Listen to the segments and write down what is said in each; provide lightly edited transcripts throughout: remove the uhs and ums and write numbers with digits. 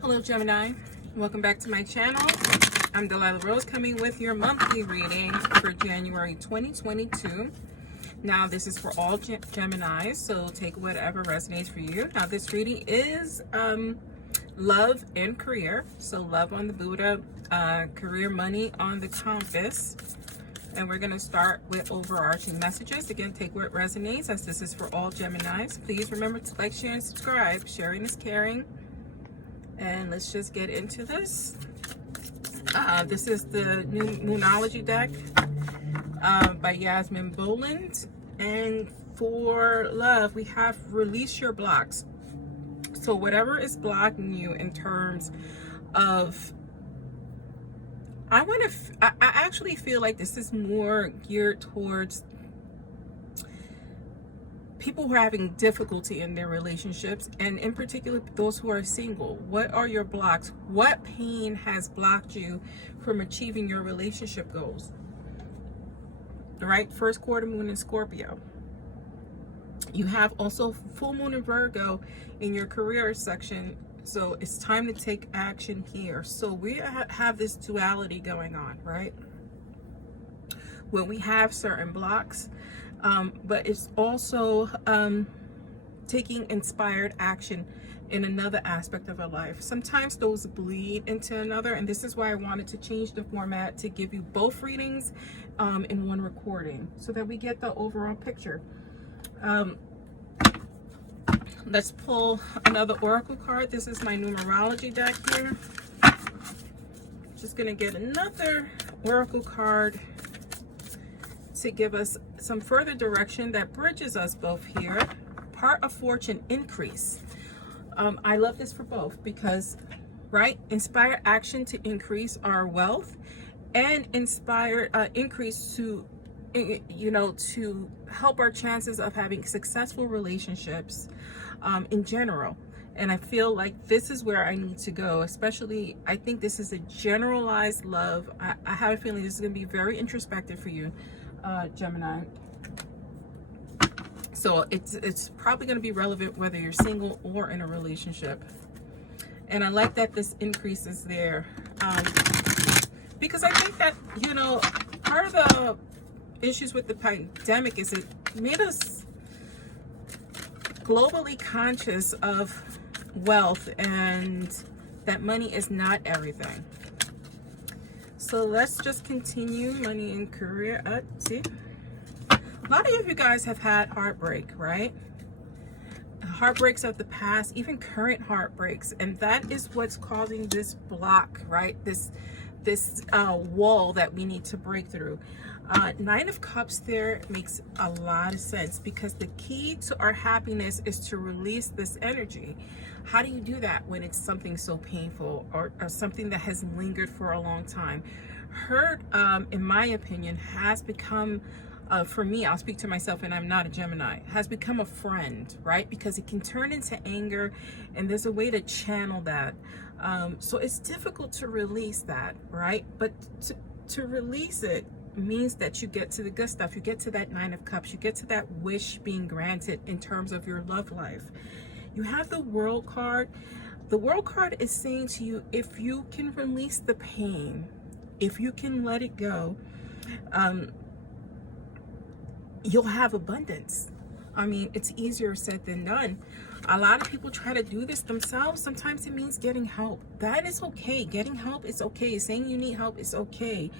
Hello Gemini, welcome back to my channel. I'm Delilah Rose coming with your monthly reading for January 2022. Now this is for all Geminis, so take whatever resonates for you. Now this reading is love and career. So love on the Buddha, career, money on the compass. And we're going to start with overarching messages. Again, take what resonates, as this is for all Geminis. Please remember to like, share, and subscribe. Sharing is caring. And let's just get into this. This is the new Moonology deck by Yasmin Boland. And for love, we have release your blocks. So whatever is blocking you in terms of, I actually feel like this is more geared towards people who are having difficulty in their relationships, and in particular those who are single. What are your blocks? What pain has blocked you from achieving your relationship goals? All right, first quarter moon in Scorpio. You have also full moon in Virgo in your career section, so it's time to take action here. So we have this duality going on, right? When we have certain blocks, but it's also taking inspired action in another aspect of our life. Sometimes those bleed into another, and this is why I wanted to change the format to give you both readings in one recording so that we get the overall picture. Let's pull another oracle card. This is my numerology deck here. Just gonna get another oracle card to give us some further direction that bridges us both here. Part of fortune, increase. I love this for both because, right, inspired action to increase our wealth, and inspired increase to, you know, to help our chances of having successful relationships in general. And I feel like this is where I need to go, especially I think this is a generalized love. I have a feeling this is going to be very introspective for you, Gemini. So it's probably going to be relevant whether you're single or in a relationship. And I like that this increase is there, because I think that, you know, part of the issues with the pandemic is it made us globally conscious of wealth and that money is not everything. So let's just continue. Money and career. See, a lot of you guys have had heartbreak, right? Heartbreaks of the past, even current heartbreaks, and that is what's causing this block, right? This wall that we need to break through. Nine of Cups there makes a lot of sense, because the key to our happiness is to release this energy. How do you do that when it's something so painful, or something that has lingered for a long time? Hurt, in my opinion, has become, for me, I'll speak to myself and I'm not a Gemini, has become a friend, right? Because it can turn into anger, and there's a way to channel that. So it's difficult to release that, right? But to release it means that you get to the good stuff. You get to that Nine of Cups. You get to that wish being granted in terms of your love life. You have the World card. The World card is saying to you, if you can release the pain, if you can let it go, you'll have abundance. I mean, it's easier said than done. A lot of people try to do this themselves. Sometimes it means getting help. That is okay. Getting help is okay. Saying you need help is okay.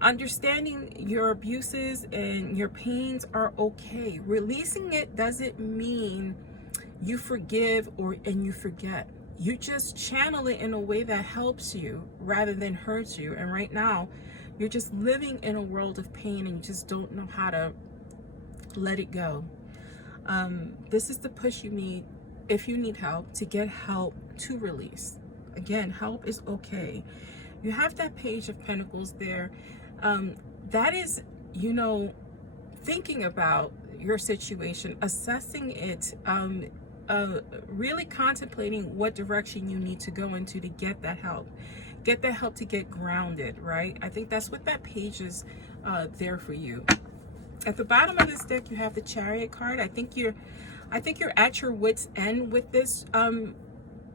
Understanding your abuses and your pains are okay. Releasing it doesn't mean you forgive and you forget. You just channel it in a way that helps you rather than hurts you. And right now, you're just living in a world of pain and you just don't know how to let it go. This is the push you need if you need help, to get help to release. Again, help is okay. You have that Page of Pentacles there. That is, you know, thinking about your situation, assessing it, really contemplating what direction you need to go into to get that help. Get that help to get grounded, right? I think that's what that page is there for you. At the bottom of this deck, you have the Chariot card. I think you're I think you're at your wit's end with this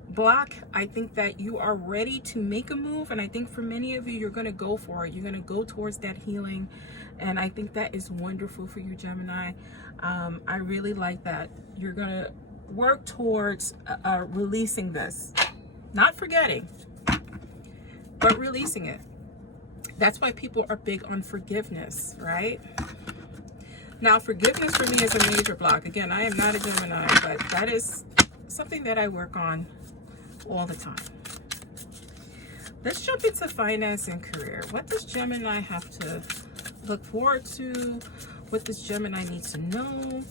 block. I think that you are ready to make a move, and I think for many of you, you're going to go for it. You're going to go towards that healing, and I think that is wonderful for you, Gemini. I really like that. You're going to work towards releasing this, not forgetting, but releasing it. That's why people are big on forgiveness, right? Now, forgiveness for me is a major block. Again, I am not a Gemini, but that is something that I work on all the time. Let's jump into finance and career. What does Gemini have to look forward to? What does Gemini need to know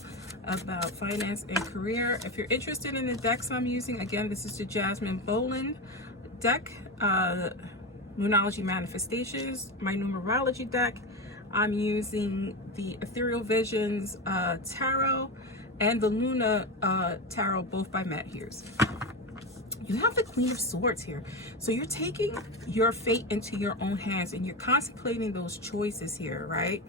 about finance and career? If you're interested in the decks I'm using, again, this is the Jasmine Boland deck, Moonology Manifestations, my numerology deck. I'm using the Ethereal Visions Tarot and the Luna Tarot, both by Matt Hughes. You have the Queen of Swords here. So you're taking your fate into your own hands, and you're contemplating those choices here, right?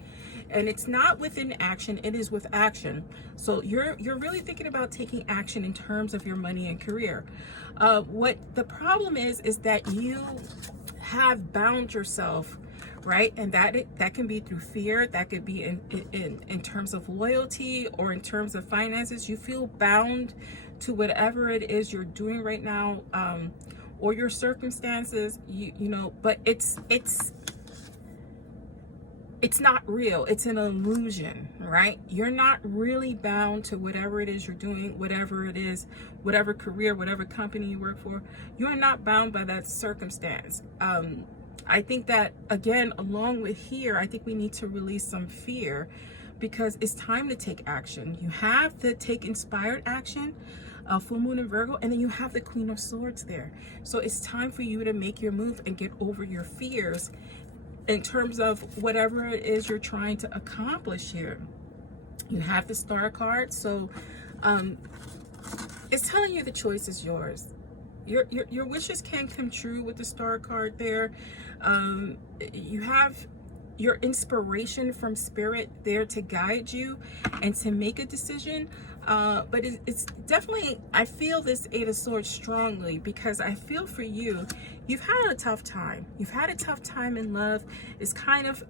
And it's not within action, it is with action. So you're really thinking about taking action in terms of your money and career. What the problem is that you have bound yourself, right? And that can be through fear, that could be in terms of loyalty, or in terms of finances. You feel bound to whatever it is you're doing right now, or your circumstances, you know, but it's not real. It's an illusion, right? You're not really bound to whatever it is you're doing, whatever it is, whatever career, whatever company you work for. You're not bound by that circumstance. I think that, again, along with here, I think we need to release some fear, because it's time to take action. You have to take inspired action, full moon in Virgo, and then you have the Queen of Swords there. So it's time for you to make your move and get over your fears in terms of whatever it is you're trying to accomplish here. You have the Star card, so it's telling you the choice is yours. Your wishes can come true with the Star card there. You have your inspiration from Spirit there to guide you and to make a decision. But it's definitely, I feel this Eight of Swords strongly, because I feel for you, you've had a tough time. You've had a tough time in love. It's kind of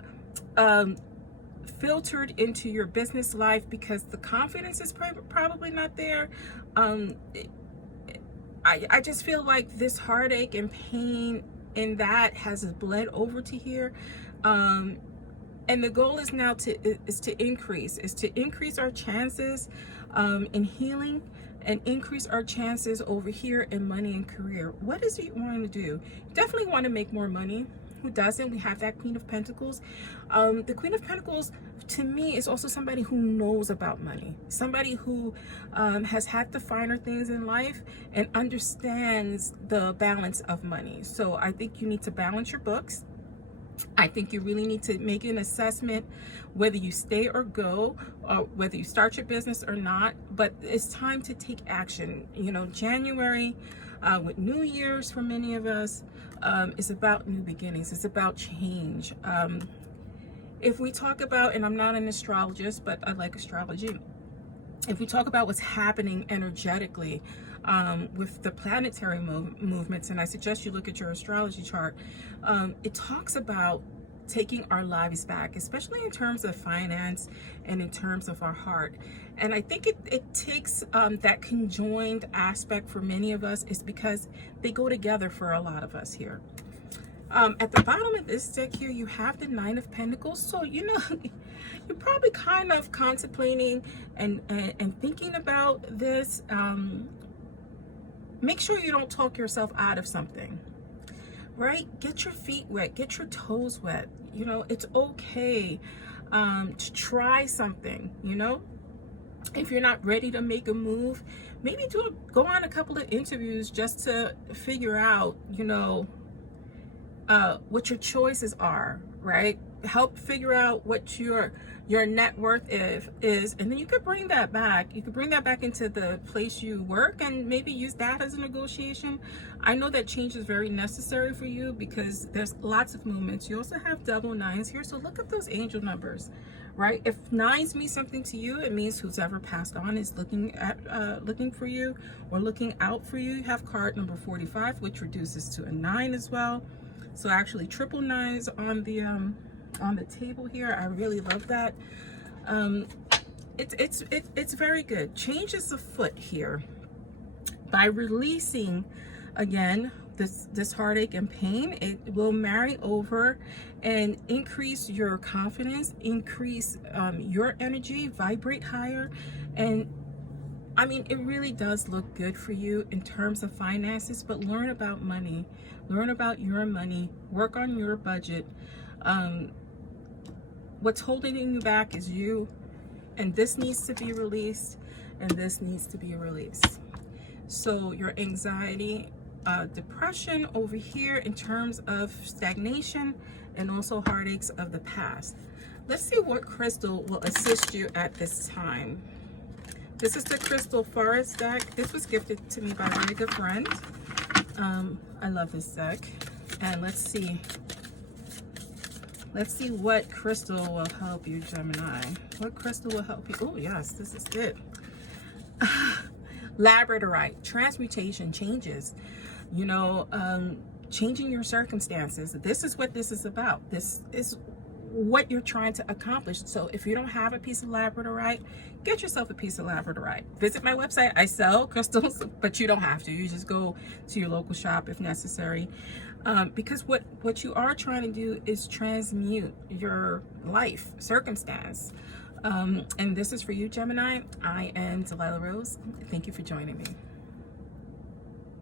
filtered into your business life, because the confidence is probably not there. I just feel like this heartache and pain in that has bled over to here. And the goal is now to increase our chances in healing, and increase our chances over here in money and career. What is it you want to do? You definitely want to make more money. Who doesn't? We have that Queen of Pentacles. The Queen of Pentacles, to me, is also somebody who knows about money, somebody who has had the finer things in life and understands the balance of money. So I think you need to balance your books. I think you really need to make an assessment whether you stay or go, or whether you start your business or not. But it's time to take action. You know, January with New Year's for many of us is about new beginnings. It's about change. If we talk about, and I'm not an astrologist, but I like astrology. If we talk about what's happening energetically with the planetary movements, and I suggest you look at your astrology chart, it talks about taking our lives back, especially in terms of finance and in terms of our heart. And I think it takes that conjoined aspect for many of us, is because they go together for a lot of us here. At the bottom of this deck here, you have the Nine of Pentacles. So, you know, you're probably kind of contemplating and thinking about this. Make sure you don't talk yourself out of something, right? Get your feet wet, get your toes wet. You know, it's okay to try something, you know? If you're not ready to make a move, maybe go on a couple of interviews just to figure out, you know, what your choices are, right? Help figure out what your net worth is, and then you could bring that back. You could bring that back into the place you work, and maybe use that as a negotiation. I know that change is very necessary for you, because there's lots of movements. You also have double nines here, so look at those angel numbers, right? If nines mean something to you, it means who's ever passed on is looking for you or looking out for you. You have card number 45, which reduces to a 9 as well. So actually triple nines on the table here. I really love that. It's very good. Change is afoot here. By releasing, again, this heartache and pain, it will marry over and increase your confidence, increase your energy, vibrate higher. And I mean, it really does look good for you in terms of finances, but learn about money, learn about your money, work on your budget. What's holding you back is you, and this needs to be released, and this needs to be released. So your anxiety, depression over here in terms of stagnation, and also heartaches of the past. Let's see what crystal will assist you at this time. This is the Crystal Forest deck. This was gifted to me by a very good friend. I love this deck. And let's see what crystal will help you, Gemini. What crystal will help you? Oh yes, this is good. Labradorite, transmutation, changes, you know, changing your circumstances. This is what this is about. This is what you're trying to accomplish. So if you don't have a piece of labradorite, get yourself a piece of labradorite. Visit my website. I sell crystals, but you don't have to. You just go to your local shop if necessary. Because what you are trying to do is transmute your life circumstance. And this is for you, Gemini. I am Delilah Rose. Thank you for joining me.